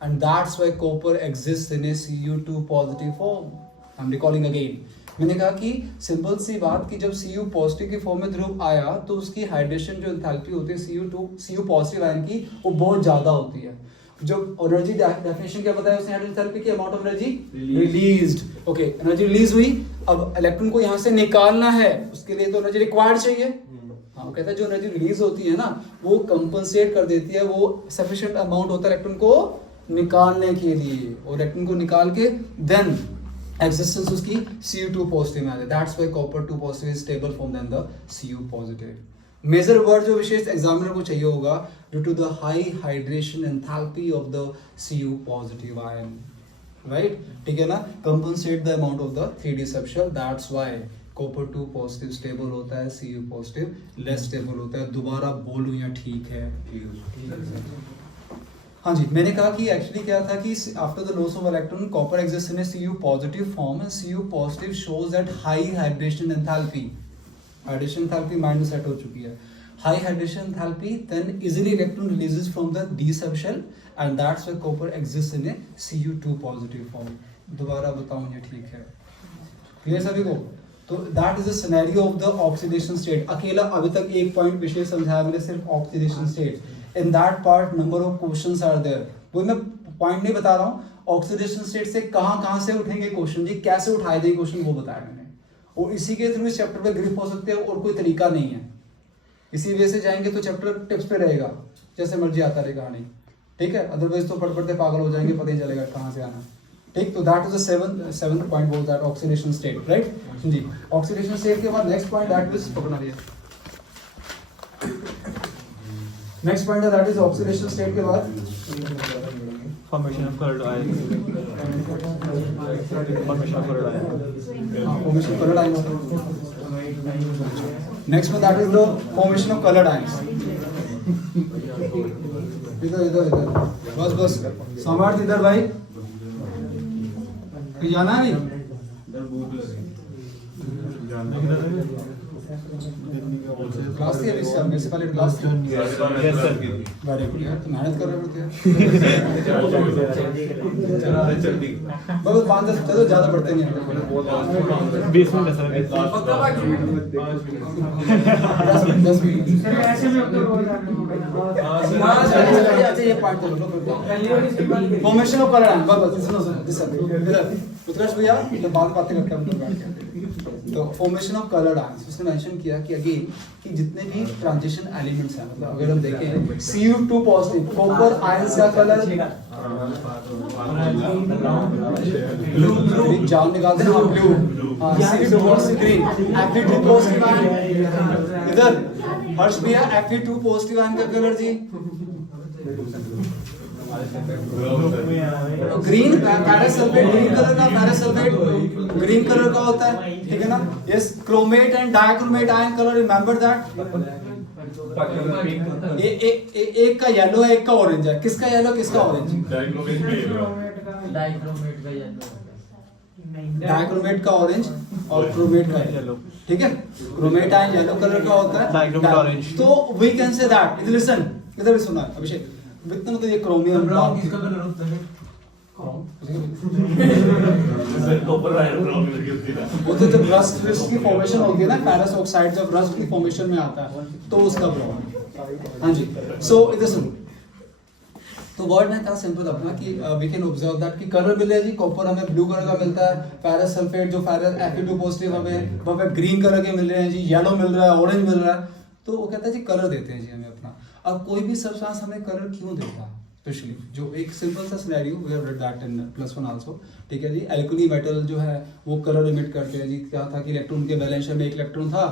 and that's why copper exists in a Cu2 positive form. I'm recalling again. मैंने कहा कि सिंपल सी बात कि जब Cu पॉजिटिव की फॉर्म में ध्रुव आया तो उसकी हाइड्रेशन जो एंथैल्पी होती है Cu पॉजिटिव आयन की, वो बहुत ज्यादा होती है। जो एनर्जी डेफिनेशन क्या बताया उसने हाइड्रोजन एंथैल्पी की? Amount of energy released. Okay, energy release हुई, अब इलेक्ट्रॉन को यहाँ से निकालना है, उसके लिए तो एनर्जी रिक्वायर्ड चाहिए। हाँ, वो कहता है जो एनर्जी रिलीज होती है ना वो कंपनसेट कर देती है, वो सफिशिएंट अमाउंट होता है इलेक्ट्रॉन को निकालने के लिए, और इलेक्ट्रॉन को निकाल के देन एक्जिस्टेंस उसकी Cu2 पॉजिटिव में आ जाए। That's why copper 2 positive is stable form than the Cu positive. Major word जो विशेष एग्जामिनर को चाहिए होगा, due to the high hydration enthalpy of the Cu positive ion, right, ठीक है ना, compensate the amount of the 3d subshell. That's why copper 2 positive stable होता है, Cu पॉजिटिव लेस स्टेबल होता है। दोबारा बोलूं या ठीक है? हाँ जी, मैंने कहा कि एक्चुअली क्या था कि after the loss of electron copper exist in Cu positive form and Cu positive shows that high hydration enthalpy, hydration enthalpy minus set हो चुकी है, high hydration enthalpy, then easily electron releases from the d subshell and that's why copper exist in Cu2 positive form. दोबारा बताऊं ये ठीक है? Clear सभी को? तो that is the scenario of the oxidation state. अकेला अभी तक एक पॉइंट विशेष समझाया मैंने, सिर्फ oxidation state. In that part number of questions are there, वो मैं पॉइंट नहीं बता रहा हूँ। ऑक्सीडेशन स्टेट से कहां से उठेंगे क्वेश्चन जी, कैसे उठाए देंगे क्वेश्चन, वो बताया मैंने, और इसी के थ्रू इस चैप्टर पे ग्रिप हो सकते हैं, और कोई तरीका नहीं है। इसी वे से जाएंगे तो चैप्टर टिप्स पे रहेगा, जैसे मर्जी आता रहेगा, नहीं ठीक है, अदरवाइज तो पढ़ पढ़ते पागल हो जाएंगे, पता ही चलेगा कहाँ से आना, ठीक। तो that is the seventh point was that oxidation state, right जी। ऑक्सीडेशन स्टेट के बाद नेक्स्ट पॉइंट दैट इज पकड़ना दिया, next point that is oxidation state के बाद formation of coloured ion, formation of coloured ion, formation coloured ion. Next one that is the formation of coloured ions. इधर इधर इधर बस बस सम्राट इधर भाई, कहीं जाना है नहीं? क्लास थी अभी मेरे से पहले क्लास थी। वेरी गुड यार, तुम मेहनत कर रहे हो बस 5-10 चलो, ज्यादा पढ़ते नहीं हैं। 20 मिनट है सर। 10 मिनट। अच्छा ये पार्ट तो फॉर्मेशन ऑफ कलर आयन, बस सुनो उत्कर्ष भैया, तो बात बातें करते हैं हम लोग बैठ के। तो फॉर्मेशन ऑफ कलर्ड आयंस उसने मेंशन किया कि अगेन कि जितने भी ट्रांजिशन एलिमेंट्स हैं, मतलब अगर हम देखें Cu2 पॉजिटिव कॉपर आयंस का कलर ब्लू, जान निकालते हैं blue, Cu2 positive green, Fe2 positive ion इधर हर्ष भैया Fe2 पॉजिटिव आयन का कलर जी ग्रीन, पैरासल्फेट ग्रीन कलर का, पैरासल्फेट ग्रीन कलर का होता है, ठीक है ना? Yes, chromate and dichromate ion colour, remember that. एक का येलो है, एक का ऑरेंज है, किसका येलो किसका ऑरेंज? डाइक्रोमेट का ऑरेंज और क्रोमेट का येलो, ठीक है? क्रोमेट आयन येलो कलर का होता है, डाइक्रोमेट ऑरेंज। तो we can say that, listen इधर भी सुना अभिषेक, इतना तो ये क्रोमियम किसका कलर होता है? वो तो जब रस्ट की फॉर्मेशन होती है ना, फेरस ऑक्साइड जब रस्ट की फॉर्मेशन में आता है तो उसका ब्राउन। हाँ जी, सो इधर सुनो, तो वर्ड में था सिंपल अपना कि वी कैन ऑब्जर्व दैट कि कलर मिले जी, कॉपर हमें ब्लू कलर का मिलता है, फेरस सल्फेट जो फेरस Fe2 पॉजिटिव हमें ग्रीन कलर के मिल रहे हैं जी, येलो मिल रहा है, ऑरेंज मिल रहा है, तो वो कहता है जी कलर देते हैं जी हमें अपना। अब कोई भी सब्सटेंस हमें कलर क्यों देता है? स्पेशली जो एक सिंपल सा scenario, we have read that in +1 also, ठीक है जी। एल्कली मेटल जो है वो कलर इमिट करते हैं जी। क्या था कि इलेक्ट्रॉन के बैलेंस में एक इलेक्ट्रॉन था,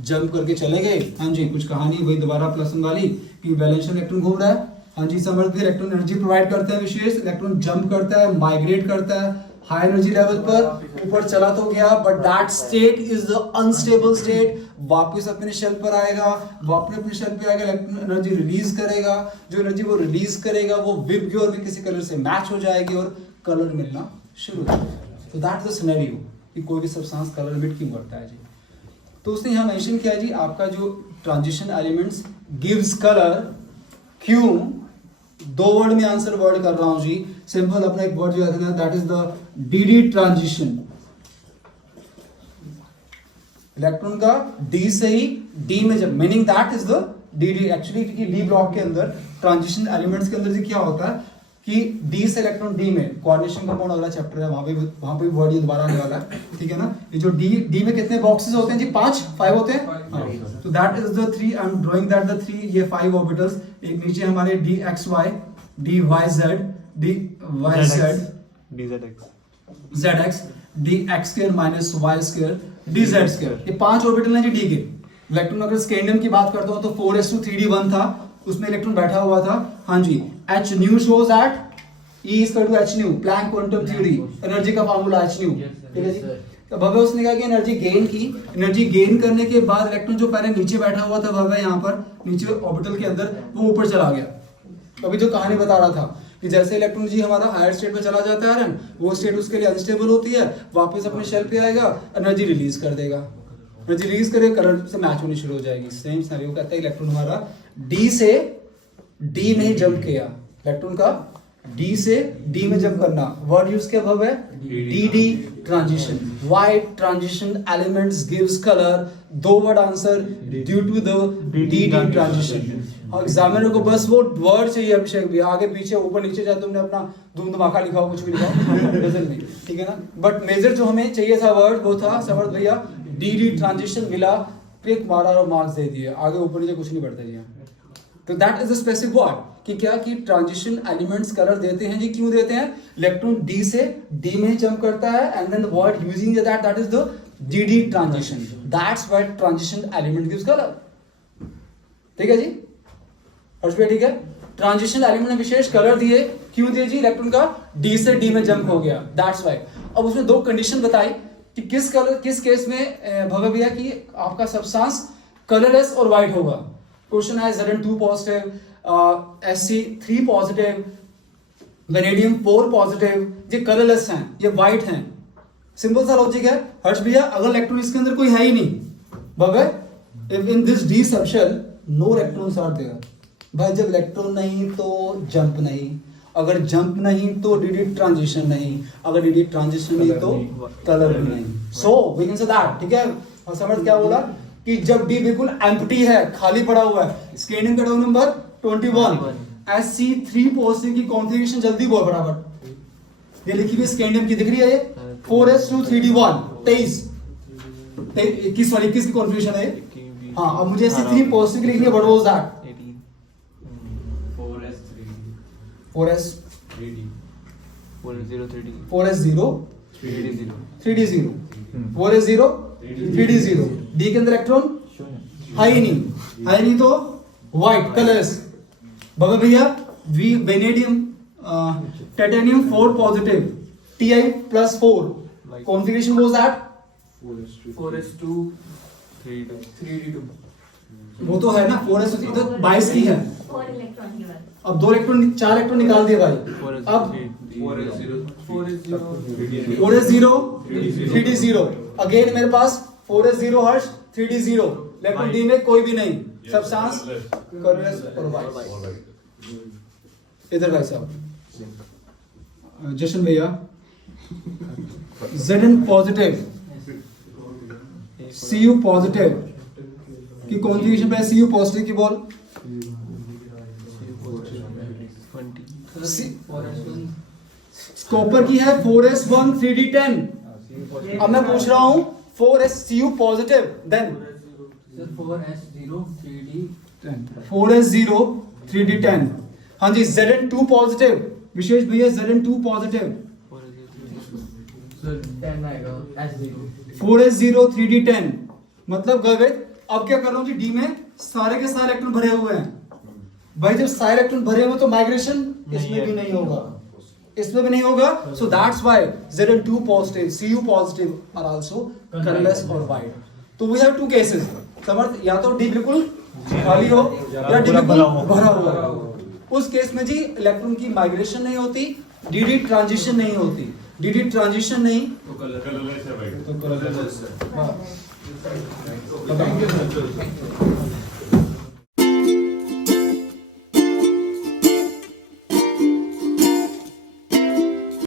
जंप करके चले गए, हाँ जी, कुछ कहानी वही दोबारा +1 वाली कि बैलेंस में इलेक्ट्रॉन घूम रहा है, हाँ जी, समझ गए, इलेक्ट्रॉन एनर्जी प्रोवाइड करते हैं विशेष, इलेक्ट्रॉन जंप करता है, माइग्रेट करता है हाई एनर्जी लेवल पर, ऊपर चला तो गया, but that state is the unstable state, वापस अपने शेल पर आएगा, वापस अपने शेल पे आएगा, इलेक्ट्रॉन एनर्जी रिलीज करेगा, जो एनर्जी वो रिलीज करेगा वो विबग्योर में किसी कलर से मैच हो जाएगी और कलर मिलना शुरू हो जाएगा। तो दैट इज द सिनेरियो कि कोई भी सब्सटेंस कलर इमिट क्यों करता है जी। तो उसने यहाँ मेंशन किया है जी, आपका जो ट्रांजिशन एलिमेंट्स गिव्स कलर, क्यों? 2 वर्ड में आंसर वर्ड कर रहा हूं जी, सिंपल अपना एक वर्ड जो है that is the D transition. Electron का डी से ही डी में जब, meaning that is the D actually D block के अंदर ट्रांजिशन एलिमेंट्स के अंदर जी क्या होता है कि डी से इलेक्ट्रॉन डी में, कोऑर्डिनेशन कंपाउंड वाला चैप्टर है, वहां पे वर्ड ये दोबारा आने वाला है, ठीक है ना? ये जो डी में कितने बॉक्सेस होते हैं जी? 5 होते हैं। तो that is the 3, I am drawing that the 3 ये 5 ऑर्बिटल्स, एक नीचे हमारे D X Y, D Y Z, D Y Z, Z X, D X square minus Y square, D Z square, ये 5 ऑर्बिटल हैं जी डी के। Electron अगर scandium की बात करता हूं तो 4s2 था, उसमें इलेक्ट्रॉन बैठा हुआ था, हाँ जी। h nu shows that E is equal to h nu, Planck quantum theory, energy का फार्मूला h nu, ठीक है जी। तो भव्य उसने कहा कि एनर्जी गेन की, एनर्जी गेन करने के बाद इलेक्ट्रॉन जो पहले नीचे बैठा हुआ था भव्य यहाँ पर नीचे ऑर्बिटल के अंदर, वो ऊपर चला गया। अभी जो कहानी बता रहा था कि जैसे इलेक्ट्रॉन जी हमारा हायर स्टेट में चला जाता है आयरन, वो स्टेट उसके लिए अनस्टेबल होती है, वापस अपने शेल पे आएगा, एनर्जी रिलीज कर देगा, एनर्जी रिलीज करे करंट से मैच होनी शुरू हो जाएगी। सेम सिनेरियो कहता है इलेक्ट्रॉन हमारा डी से डी में जंप किया, इलेक्ट्रॉन का डी से डी में जंप करना, वर्ड यूज किया भव है D transition. Why transition elements gives colour, 2 word answer due to the D transition. Examiner को बस वो वर्ड चाहिए अभिषेक भी, आगे पीछे ऊपर नीचे जाए तुमने अपना धूम धमाका लिखा हो, कुछ भी लिखा नहीं, ठीक है ना? बट मेजर जो हमें चाहिए था वर्ड वो था समर्थ भैया, डी ट्रांजिशन मिला, क्लिक मारा और मार्क्स दे दिए, आगे ऊपर नीचे कुछ नहीं बढ़ता जी। तो that is the specific word कि क्या कि ट्रांजिशन एलिमेंट्स कलर देते हैं जी। क्यों देते हैं? इलेक्ट्रॉन डी से डी में जंप करता है, and then word using that is the D transition, that's why transition element gives colour, ठीक है जी। हर्ष भैया ठीक है, ट्रांजिशन एलिमेंट ने विशेष कलर दिए, क्यों दिए जी? इलेक्ट्रॉन का डी से डी में जंप हो गया, दैट्स व्हाई। अब उसने 2 कंडीशन बताई कि किस केस में भव्य भैया कि आपका सब्सटेंस कलरलेस और व्हाइट होगा। क्वेश्चन है Zn2 positive, Sc3 positive, vanadium 4 positive, ये कलरलेस हैं, ये व्हाइट हैं। सिंपल सा लॉजिक है हर्ष भैया, अगर इलेक्ट्रॉन इसके अंदर कोई है ही नहीं, बगैर if in this D subshell no electrons are there. भाई जब इलेक्ट्रॉन नहीं तो जंप नहीं, अगर जंप नहीं तो डीडी ट्रांजिशन नहीं, अगर डीडी ट्रांजिशन नहीं तो कलर भी नहीं। So we can say that, ठीक है। और समझ क्या बोला कि जब डी बिल्कुल एम्प्टी है, खाली पड़ा हुआ है, scanning cutoff number 21, Sc3 positive की कॉन्फ़िगरेशन जल्दी बोल फटाफट। ये लिखी हुई स्कैंडियम की दिख रही है, ये 4s2 3d1 21 सॉरी 21 की कॉन्फ़िगरेशन है। हाँ, अब मुझे Sc3 पॉजिटिव की लिखनी है, what was that? 4s 4s0 3d0 4s0 3d0 D के अंदर इलेक्ट्रॉन है ही नहीं तो व्हाइट कलर्स। बगल भैया vanadium titanium 4 positive Ti+4 configuration was that 4s2 3d2। वो तो है ना 4s तो 22 की है। 4 इलेक्ट्रॉन के बाद अब 2 इलेक्ट्रॉन 4 इलेक्ट्रॉन निकाल दिए भाई। अब 4s0 3d0 अगेन मेरे पास 4s0 हर्ष 3d0 इलेक्ट्रॉन डी में कोई भी नहीं, सब्सटेंस कलरलेस और व्हाइट। इधर भाई साहब जशन भैया, Zn पॉजिटिव Cu पॉजिटिव की कॉन्फ़िगरेशन पे Cu पॉजिटिव की बॉल कॉपर की है 4s1 3d10। अब मैं पूछ रहा हूं 4sCu positive then 4s0 3d10 4s0 3d10। हाँ जी Zn2 पॉजिटिव विशेष भैया Zn2 पॉजिटिव सर 10 आएगा s0 4s0 3d10 मतलब गर्वित। अब क्या कर रहा हूं जी, डी में सारे के सारे इलेक्ट्रॉन भरे हुए हैं भाई। जब सारे इलेक्ट्रॉन भरे हुए तो माइग्रेशन इसमें भी नहीं होगा, इसमें भी नहीं होगा। So that's why Zn2 positive Cu positive are also colourless और व्हाइट। तो वी हैव टू केसेस, समझ, या तो डी बिल्कुल खाली हो या डी बिल्कुल भरा हुआ हो। उस केस में जी इलेक्ट्रॉन की माइग्रेशन नहीं होती, डीडी ट्रांजिशन नहीं होती। डीडी ट्रांजिशन नहीं तो कलरलेस है भाई। तो कलरलेस है।